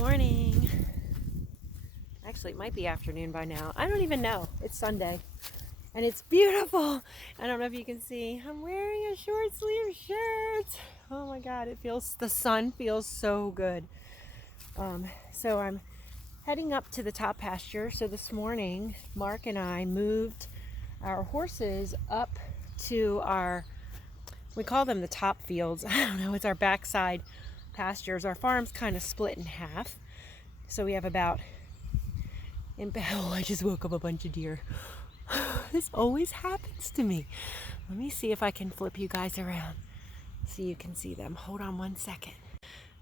Morning. Actually, it might be afternoon by now. I don't even know. It's Sunday. And it's beautiful. I don't know if you can see. I'm wearing a short sleeve shirt. Oh my God, the sun feels so good. So I'm heading up to the top pasture. So this morning, Mark and I moved our horses up to we call them the top fields. I don't know, it's our backside pastures. Our farm's kind of split in half. So we have I just woke up a bunch of deer. This always happens to me. Let me see if I can flip you guys around so you can see them. Hold on one second.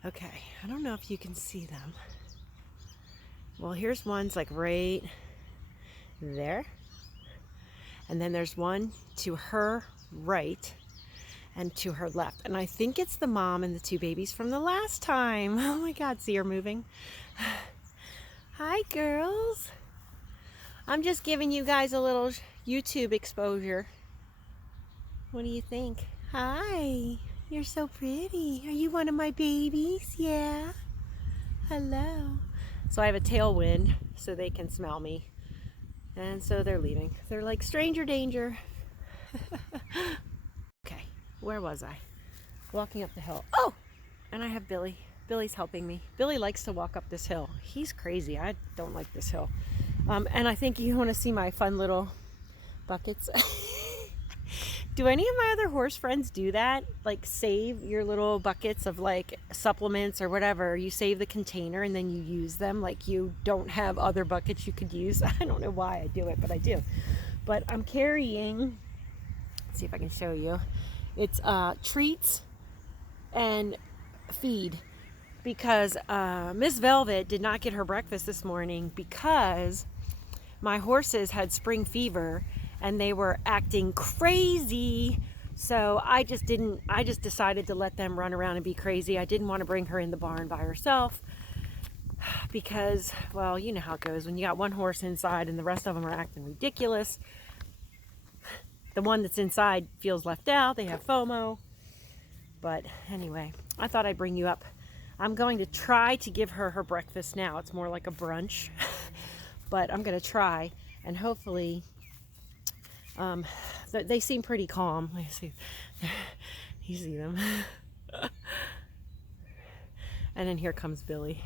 Okay, I don't know if you can see them. Well, here's one's like right there. And then there's one to her right and to her left. And I think it's the mom and the two babies from the last time. Oh my God, see her moving? Hi, girls. I'm just giving you guys a little YouTube exposure. What do you think? Hi, you're so pretty. Are you one of my babies? Yeah. Hello. So I have a tailwind so they can smell me. And so they're leaving. They're like stranger danger. Okay, where was I? Walking up the hill. Oh, and I have Billy. Billy's helping me. Billy likes to walk up this hill. He's crazy. I don't like this hill. And I think you want to see my fun little buckets. Do any of my other horse friends do that? Like save your little buckets of like supplements or whatever. You save the container and then you use them like you don't have other buckets you could use. I don't know why I do it, but I do. But I'm carrying, let's see if I can show you. It's treats and feed. Because Miss Velvet did not get her breakfast this morning because my horses had spring fever and they were acting crazy. So I just decided to let them run around and be crazy. I didn't want to bring her in the barn by herself because, well, you know how it goes. When you got one horse inside and the rest of them are acting ridiculous, the one that's inside feels left out. They have FOMO. But anyway, I thought I'd bring you up. I'm going to try to give her breakfast now. It's more like a brunch, but I'm going to try, and hopefully, they seem pretty calm. Let me see. You see them. And then here comes Billy.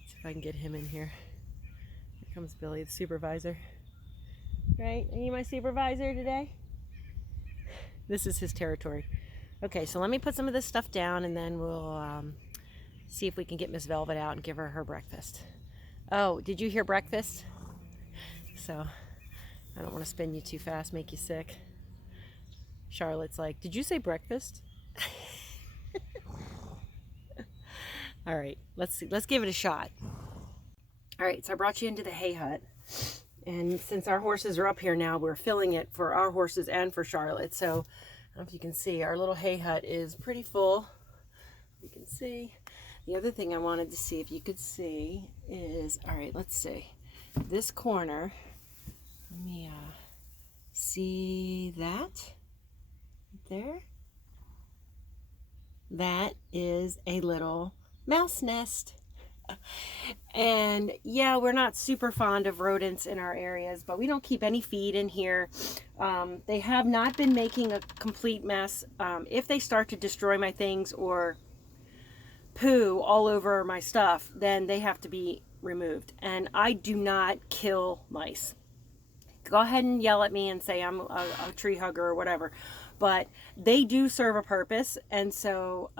Let's see if I can get him in here. Here comes Billy, the supervisor. Right? Are you my supervisor today? This is his territory. Okay, so let me put some of this stuff down, and then we'll see if we can get Miss Velvet out and give her breakfast. Oh, did you hear breakfast? So, I don't want to spin you too fast, make you sick. Charlotte's like, did you say breakfast? All right, let's see. Let's give it a shot. All right, so I brought you into the hay hut. And since our horses are up here now, we're filling it for our horses and for Charlotte. So, I don't know if you can see, our little hay hut is pretty full. You can see. The other thing I wanted to see if you could see is, all right, let's see. This corner, let me see that right there. That is a little mouse nest. And yeah, we're not super fond of rodents in our areas, but we don't keep any feed in here. They have not been making a complete mess. If they start to destroy my things or poo all over my stuff, then they have to be removed. And I do not kill mice. Go ahead and yell at me and say I'm a tree hugger or whatever, but they do serve a purpose, and so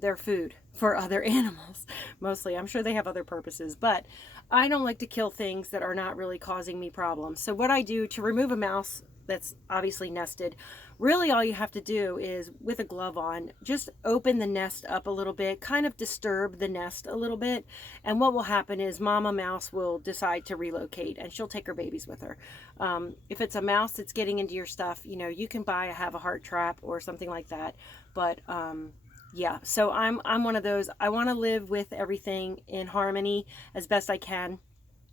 they're food for other animals mostly. I'm sure they have other purposes, but I don't like to kill things that are not really causing me problems. So what I do to remove a mouse that's obviously nested, really all you have to do is, with a glove on, just open the nest up a little bit, kind of disturb the nest a little bit, and what will happen is Mama Mouse will decide to relocate and she'll take her babies with her. If it's a mouse that's getting into your stuff, you know, you can have a heart trap or something like that, but yeah, so I'm one of those. I want to live with everything in harmony as best I can.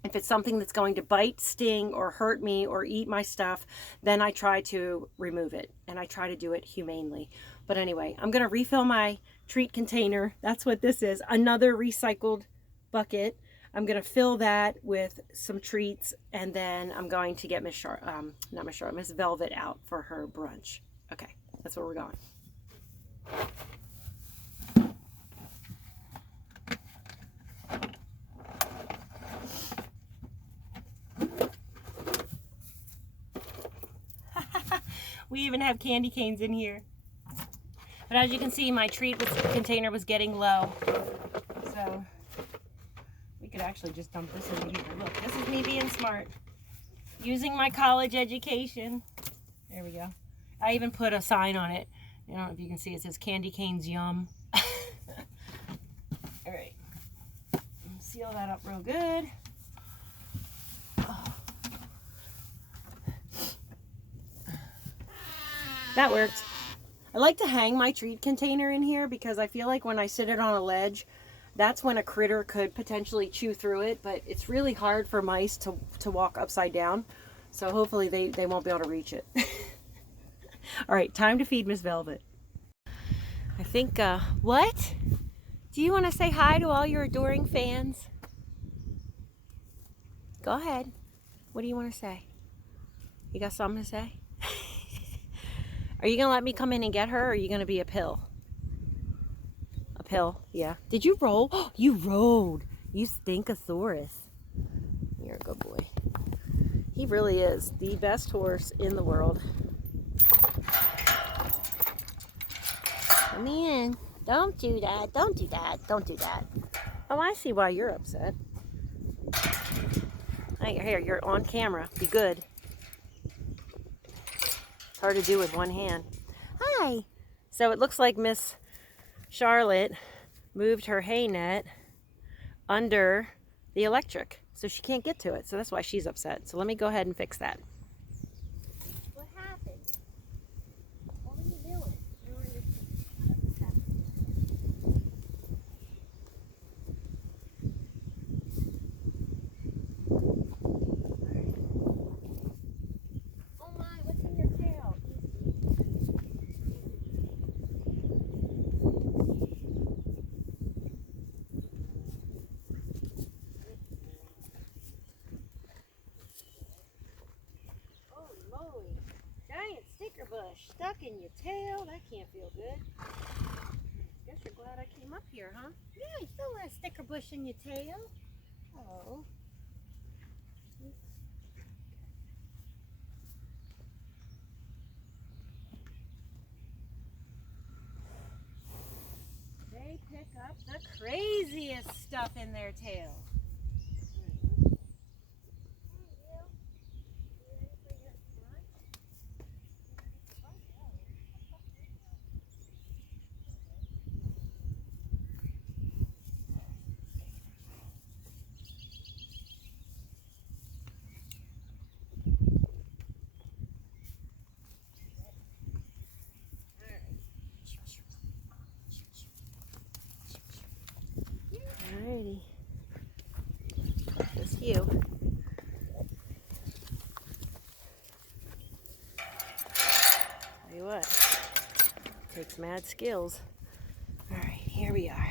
If it's something that's going to bite, sting, or hurt me or eat my stuff, then I try to remove it, and I try to do it humanely. But anyway, I'm going to refill my treat container. That's what this is. Another recycled bucket. I'm going to fill that with some treats, and then I'm going to get Miss Velvet out for her brunch. Okay, that's where we're going. We even have candy canes in here. But as you can see, my treat container was getting low. So we could actually just dump this in here. Look, this is me being smart. Using my college education. There we go. I even put a sign on it. I don't know if you can see, it says candy canes yum. All right. Seal that up real good. That worked. I like to hang my treat container in here because I feel like when I sit it on a ledge, that's when a critter could potentially chew through it, but it's really hard for mice to walk upside down. So hopefully they won't be able to reach it. All right, time to feed Miss Velvet. I think, what? Do you want to say hi to all your adoring fans? Go ahead. What do you want to say? You got something to say? Are you going to let me come in and get her, or are you going to be a pill? A pill, yeah. Did you roll? Oh, you rolled. You stinkosaurus. You're a good boy. He really is the best horse in the world. Come in. Don't do that. Don't do that. Don't do that. Oh, I see why you're upset. Here, you're on camera. Be good. It's hard to do with one hand. Hi. So it looks like Miss Charlotte moved her hay net under the electric, so she can't get to it. So that's why she's upset. So let me go ahead and fix that. What happened? What are you doing? Oh my, what's in your tail? Giant sticker bush stuck in your tail. That can't feel good. Guess you're glad I came up here, huh? Yeah, you still got a sticker bush in your tail. Oh. They pick up the craziest stuff in their tail. Alrighty. Just you. Tell you what, takes mad skills. Alright, here we are.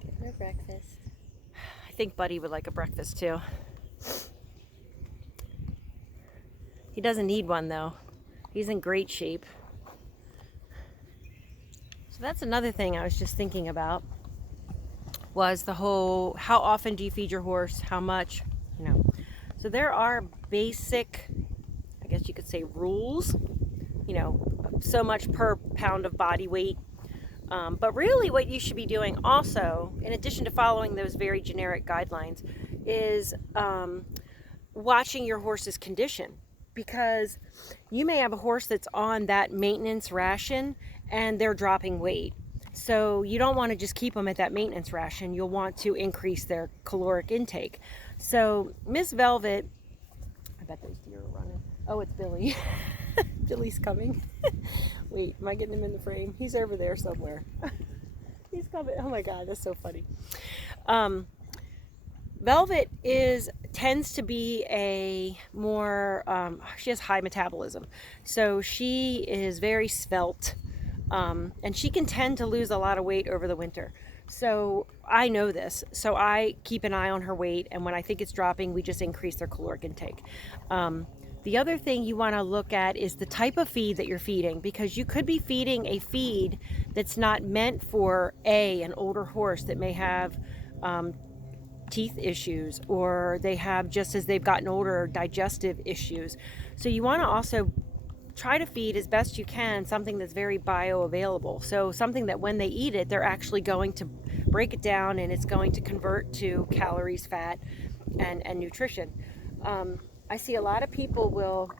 Getting her breakfast. I think Buddy would like a breakfast too. He doesn't need one though. He's in great shape. So that's another thing I was just thinking about, was the whole, how often do you feed your horse? How much? You know. So there are basic, I guess you could say, rules. You know, so much per pound of body weight. But really what you should be doing also, in addition to following those very generic guidelines, is watching your horse's condition. Because you may have a horse that's on that maintenance ration and they're dropping weight. So you don't want to just keep them at that maintenance ration. You'll want to increase their caloric intake. So Miss Velvet, I bet those deer are running. Oh, it's Billy. Billy's coming. Wait, am I getting him in the frame? He's over there somewhere. He's coming. Oh my God, that's so funny. Velvet tends to be a more, she has high metabolism. So she is very svelte. And she can tend to lose a lot of weight over the winter. So I know this. So I keep an eye on her weight. And when I think it's dropping, we just increase their caloric intake. The other thing you want to look at is the type of feed that you're feeding, because you could be feeding a feed that's not meant for an older horse that may have teeth issues, or they have, just as they've gotten older, digestive issues. So you want to also try to feed as best you can something that's very bioavailable. So something that when they eat it, they're actually going to break it down and it's going to convert to calories, fat, and nutrition. I see a lot of people will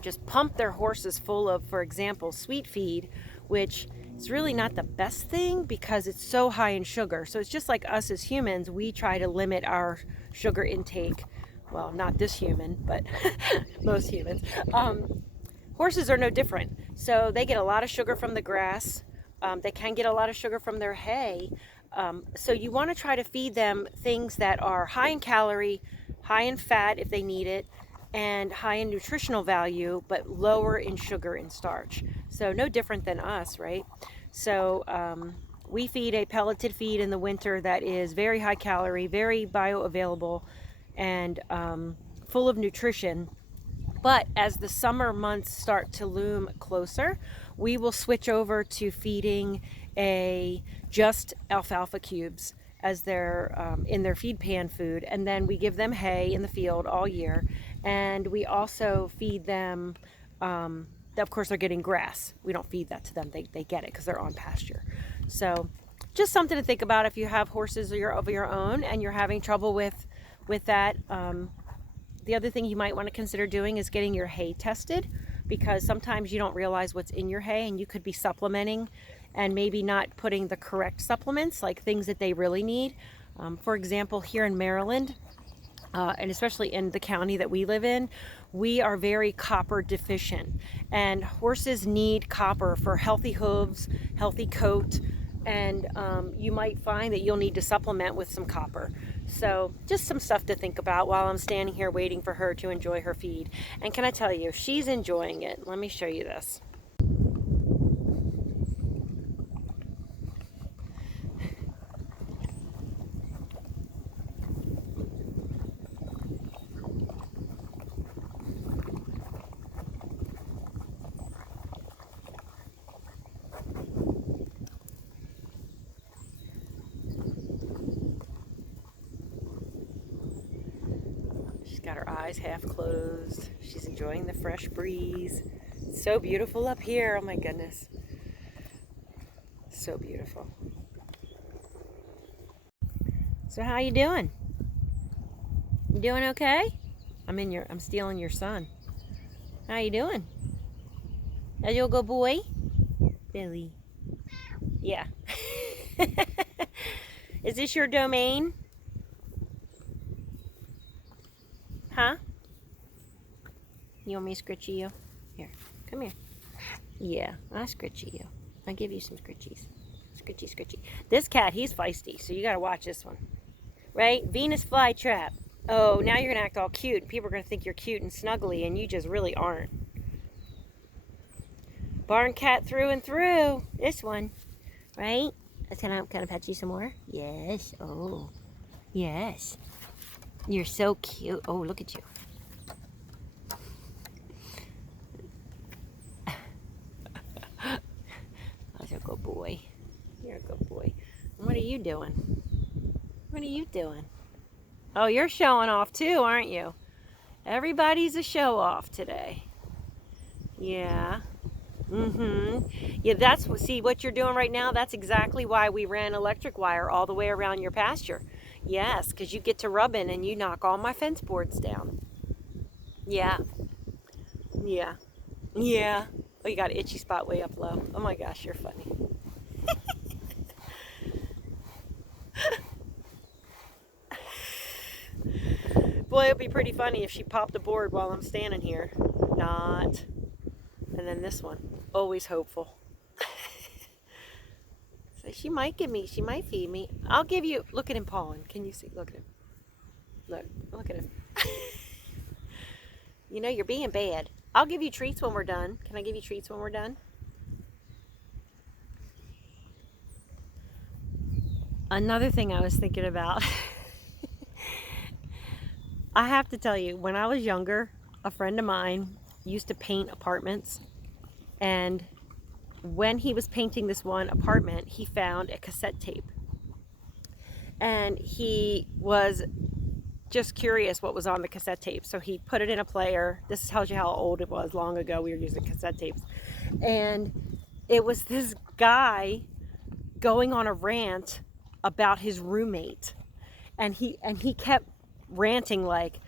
just pump their horses full of, for example, sweet feed, which is really not the best thing because it's so high in sugar. So it's just like us as humans, we try to limit our sugar intake. Well, not this human, but most humans. Horses are no different. So they get a lot of sugar from the grass. They can get a lot of sugar from their hay. So you want to try to feed them things that are high in calorie, high in fat if they need it, and high in nutritional value, but lower in sugar and starch. So no different than us, right? So we feed a pelleted feed in the winter that is very high calorie, very bioavailable, and full of nutrition. But as the summer months start to loom closer, we will switch over to feeding just alfalfa cubes as their in their feed pan food, and then we give them hay in the field all year, and we also feed them. Of course, they're getting grass. We don't feed that to them; they get it because they're on pasture. So, just something to think about if you have horses of your own and you're having trouble with that. The other thing you might want to consider doing is getting your hay tested, because sometimes you don't realize what's in your hay and you could be supplementing and maybe not putting the correct supplements, like things that they really need. For example, here in Maryland, and especially in the county that we live in, we are very copper deficient, and horses need copper for healthy hooves, healthy coat, and you might find that you'll need to supplement with some copper. So just some stuff to think about while I'm standing here waiting for her to enjoy her feed. And can I tell you, she's enjoying it. Let me show you this. Got her eyes half closed. She's enjoying the fresh breeze. It's so beautiful up here. Oh my goodness. So beautiful. So how you doing? You doing okay? I'm stealing your son. How you doing? Are you a good boy? Billy. Yeah. Is this your domain? Huh? You want me to scritchy you? Here, come here. Yeah, I'll scritchy you. I'll give you some scritchies. Scritchy, scritchy. This cat, he's feisty, so you gotta watch this one. Right? Venus flytrap. Oh, now you're gonna act all cute. People are gonna think you're cute and snuggly, and you just really aren't. Barn cat through and through. This one. Right? Can I pet you some more? Yes. Oh. Yes. You're so cute. Oh, look at you. That's a good boy. You're a good boy. What are you doing? What are you doing? Oh, you're showing off too, aren't you? Everybody's a show off today. Yeah. Yeah, see what you're doing right now? That's exactly why we ran electric wire all the way around your pasture. Yes, because you get to rubbing and you knock all my fence boards down. Yeah. Yeah. Yeah. Oh, you got an itchy spot way up low. Oh my gosh, you're funny. Boy, it'd be pretty funny if she popped a board while I'm standing here. Not. And then this one. Always hopeful. So she might feed me. I'll give you, look at him pawing. Can you see? Look at him. Look at him. You know, you're being bad. I'll give you treats when we're done. Can I give you treats when we're done? Another thing I was thinking about, I have to tell you, when I was younger, a friend of mine used to paint apartments, and when he was painting this one apartment, he found a cassette tape, and he was just curious what was on the cassette tape, so he put it in a player. This tells you how old it was. Long ago we were using cassette tapes, and it was this guy going on a rant about his roommate, and he kept ranting, like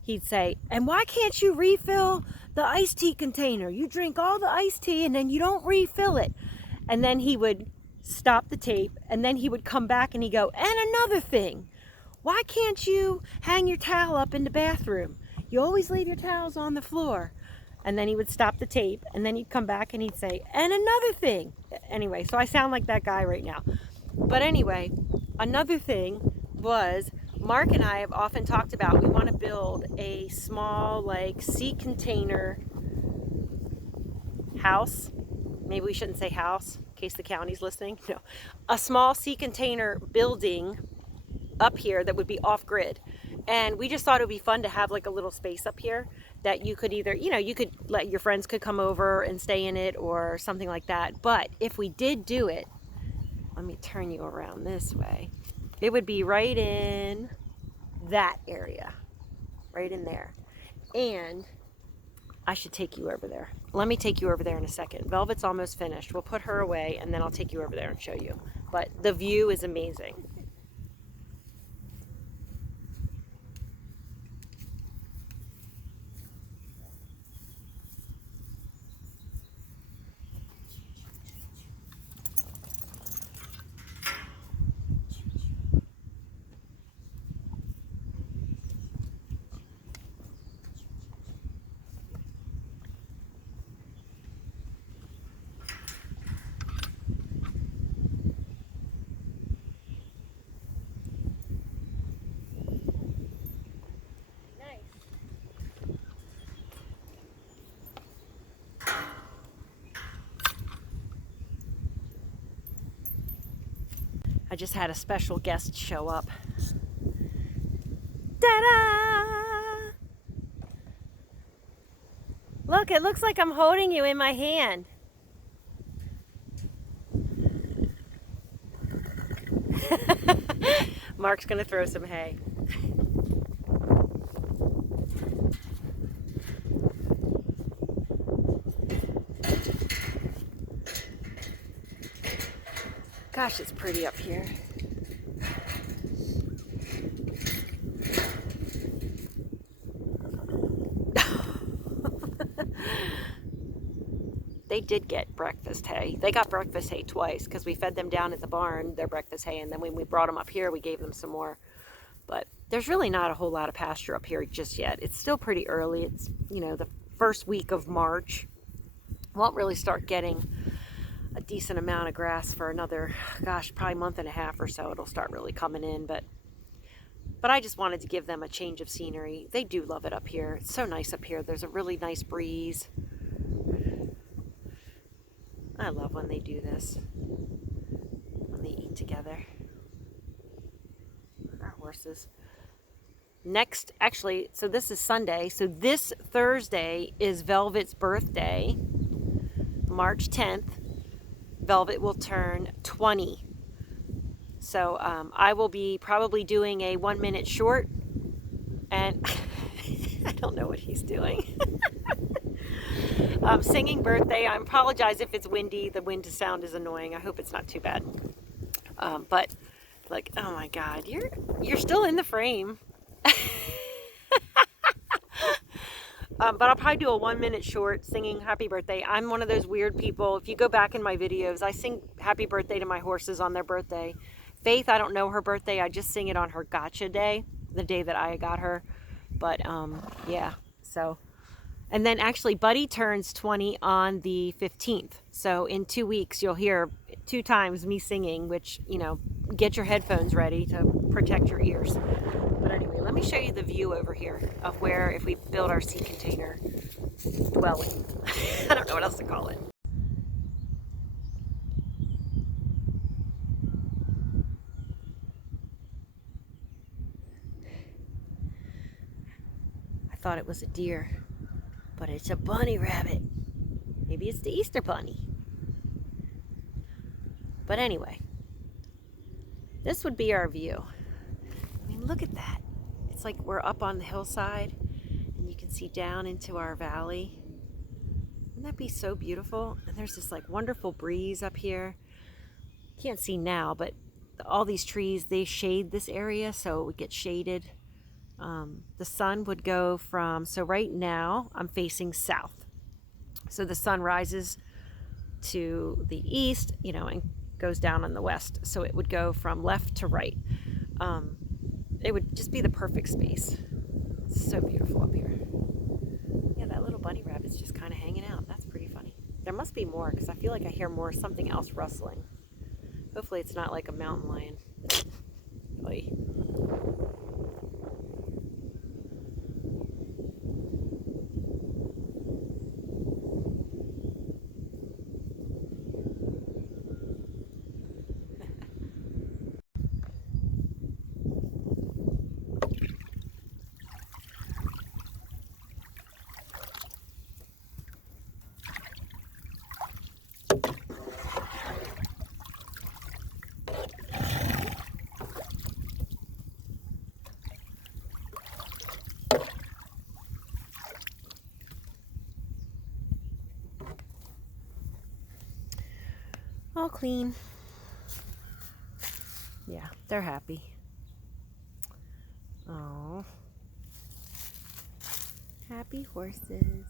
he'd say, and why can't you refill the iced tea container? You drink all the iced tea and then you don't refill it. And then he would stop the tape, and then he would come back and he'd go, and another thing, why can't you hang your towel up in the bathroom? You always leave your towels on the floor. And then he would stop the tape, and then he'd come back and he'd say, and another thing. Anyway, so I sound like that guy right now. But anyway, another thing was, Mark and I have often talked about, we want to build a small, like, sea container house. Maybe we shouldn't say house, in case the county's listening. No. A small sea container building up here that would be off-grid. And we just thought it would be fun to have like a little space up here that you could either, you could let your friends could come over and stay in it or something like that. But if we did do it, let me turn you around this way. It would be right in that area, right in there. And I should take you over there. Let me take you over there in a second. Velvet's almost finished. We'll put her away and then I'll take you over there and show you. But the view is amazing. I just had a special guest show up. Ta-da! Look, it looks like I'm holding you in my hand. Mark's gonna throw some hay. Gosh, it's pretty up here. They did get breakfast hay. They got breakfast hay twice because we fed them down at the barn, their breakfast hay, and then when we brought them up here, we gave them some more. But there's really not a whole lot of pasture up here just yet. It's still pretty early. It's, the first week of March. Won't really start getting a decent amount of grass for another, gosh, probably month and a half or so. It'll start really coming in, but I just wanted to give them a change of scenery. They do love it up here. It's so nice up here. There's a really nice breeze. I love when they do this, when they eat together. Our horses. Next, actually, so this is Sunday. So this Thursday is Velvet's birthday, March 10th. Velvet will turn 20. So I will be probably doing a 1-minute short, and I don't know what he's doing. Singing birthday. I apologize if it's windy. The wind sound is annoying. I hope it's not too bad. But like, oh my God, you're still in the frame. But I'll probably do a 1-minute short singing happy birthday. I'm one of those weird people. If you go back in my videos, I sing happy birthday to my horses on their birthday. Faith, I don't know her birthday. I just sing it on her gotcha day, the day that I got her. But yeah, so. And then actually Buddy turns 20 on the 15th. So in 2 weeks, you'll hear 2 times me singing, which, get your headphones ready to protect your ears. But anyway, let me show you the view over here of where if we build our sea container dwelling. I don't know what else to call it. thought it was a deer, but it's a bunny rabbit. Maybe it's the Easter bunny. But anyway, this would be our view. I mean, look at that. It's like we're up on the hillside and you can see down into our valley. Wouldn't that be so beautiful? And there's this like wonderful breeze up here. Can't see now, but all these trees, they shade this area, so it would get shaded. The sun would go from, so right now I'm facing south. So the sun rises to the east, you know, and goes down on the west. So it would go from left to right. It would just be the perfect space. It's so beautiful up here. Yeah, that little bunny rabbit's just kind of hanging out. That's pretty funny. There must be more because I feel like I hear more, something else rustling. Hopefully it's not like a mountain lion. Oy. All clean. Yeah, they're happy. Oh, happy horses.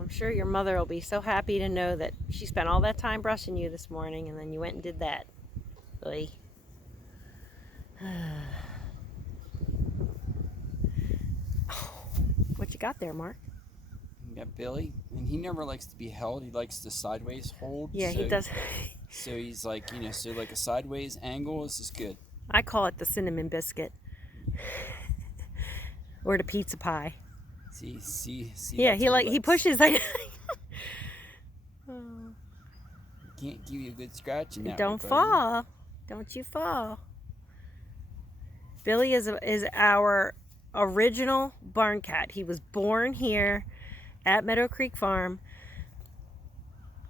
I'm sure your mother will be so happy to know that she spent all that time brushing you this morning and then you went and did that. Oy. What you got there, Mark? You got Billy, and he never likes to be held. He likes the sideways hold. Yeah, so, he does. So he's like, you know, so like a sideways angle. This is good. I call it the cinnamon biscuit. Or the pizza pie. See. Yeah, he pushes like. Can't give you a good scratch in that. Don't fall. Don't you fall. Billy is our original barn cat. He was born here at Meadow Creek Farm.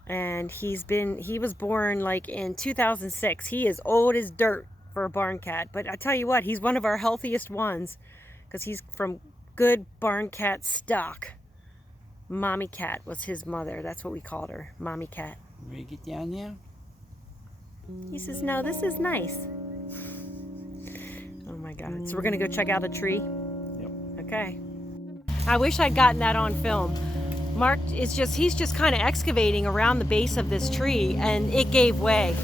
And he was born like in 2006. He is old as dirt for a barn cat. But I tell you what, he's one of our healthiest ones because he's from good barn cat stock. Mommy Cat was his mother. That's what we called her, Mommy Cat. Ready to get down now? He says, no, this is nice. Oh my God. So we're going to go check out a tree? Yep. Okay. I wish I'd gotten that on film. Mark, he's just kind of excavating around the base of this tree and it gave way.